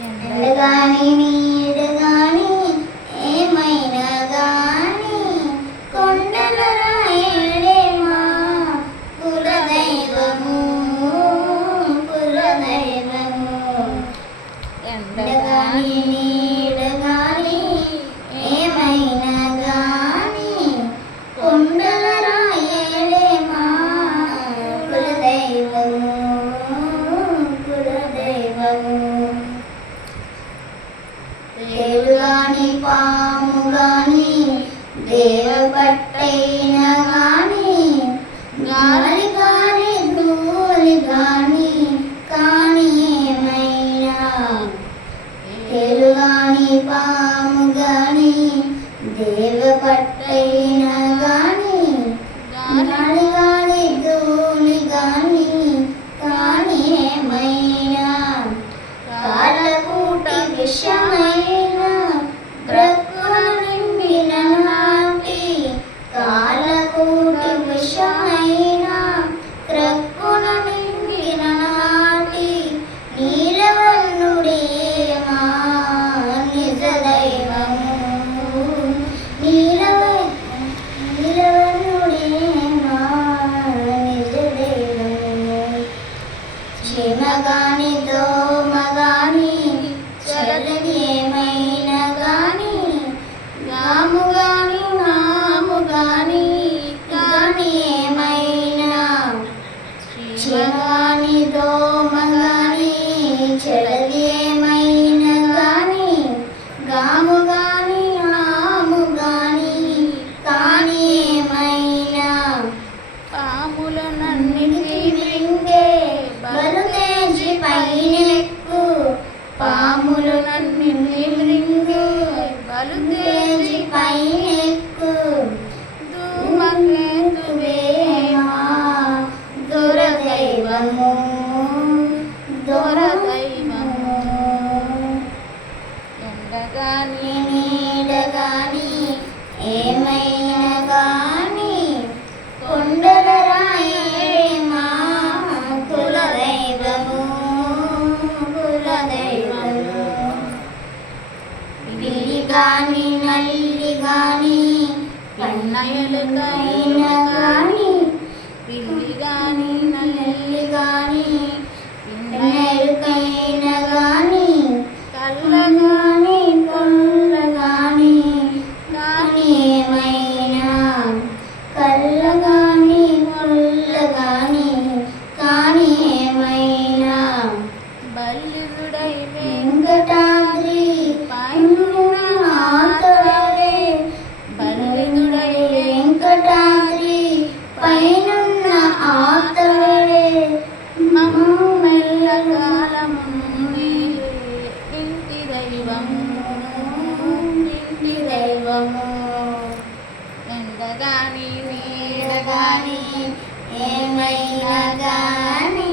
ఎండగాని నీడగాని ఏమైనా గాని కొండల రాయడే మా కులదైవము కులదైవము. ఎండగాని నీడగాని ఏమైనా గాని కొండల రాయడే మా కులదైవము కులదైవము. తేలుగాని పాము గాని దేవపట్టైన గాని గాలి గాని ధూళి గాని కాని ఏమైనా. తేలుగాని పాము గాని దేవపట్టైన గాని గాలి గాని ధూళి గాని కాని ఏమైనా. కాలకూటి విషమైన గ్రక్కున నిండిన నాటి కాలకూటి విషమైన గ్రక్కున నిండిన నాటి నీలవర్ణుడే మా నిజ దైవము నీలవర్ణుడే మా నిజ దైవము. చీమగాని దోమగాని చరదని ఏమైనా గాని గాము గాని నాము గాని గాని ఏమైనా. చీమగాని దోమగాని చరది ఏమైనా గాని గాము గాని నాము గాని కాని ఏమైనా. పాములనన్నిటి మృంగే బలుతేజి పైనెక్కు పాములనన్నిటి మృంగే బలుతేజి పైనెక్కు. ధూమకేతువే మా దొరదైవము దొరదైవము. ఎండగాని నీడగాని ఏమైనా గాని కొండల రాయడే మా కులదైవము కులదైవము. పిల్లి గాని నల్లి గాని కన్నయ్యలకైన గాని పిల్లి గాని నల్లి గాని పిన్నెలకైన గాని కళ్ళ గాని కొల్ల గాని కాని ఏమైనా. కళ్ళ గాని కొల్ల గాని కాని ఏమైనా. బల్లుడై వెంకటాద్రి పైనున్న ఆతడే బల్లుడై వెంకటాద్రి పైనున్న ఆతడే మమ్మెల్లకాలము ఇంటి దైవము ఇంటి దైవము. ఎండగాని నీడగాని ఏమైనా గాని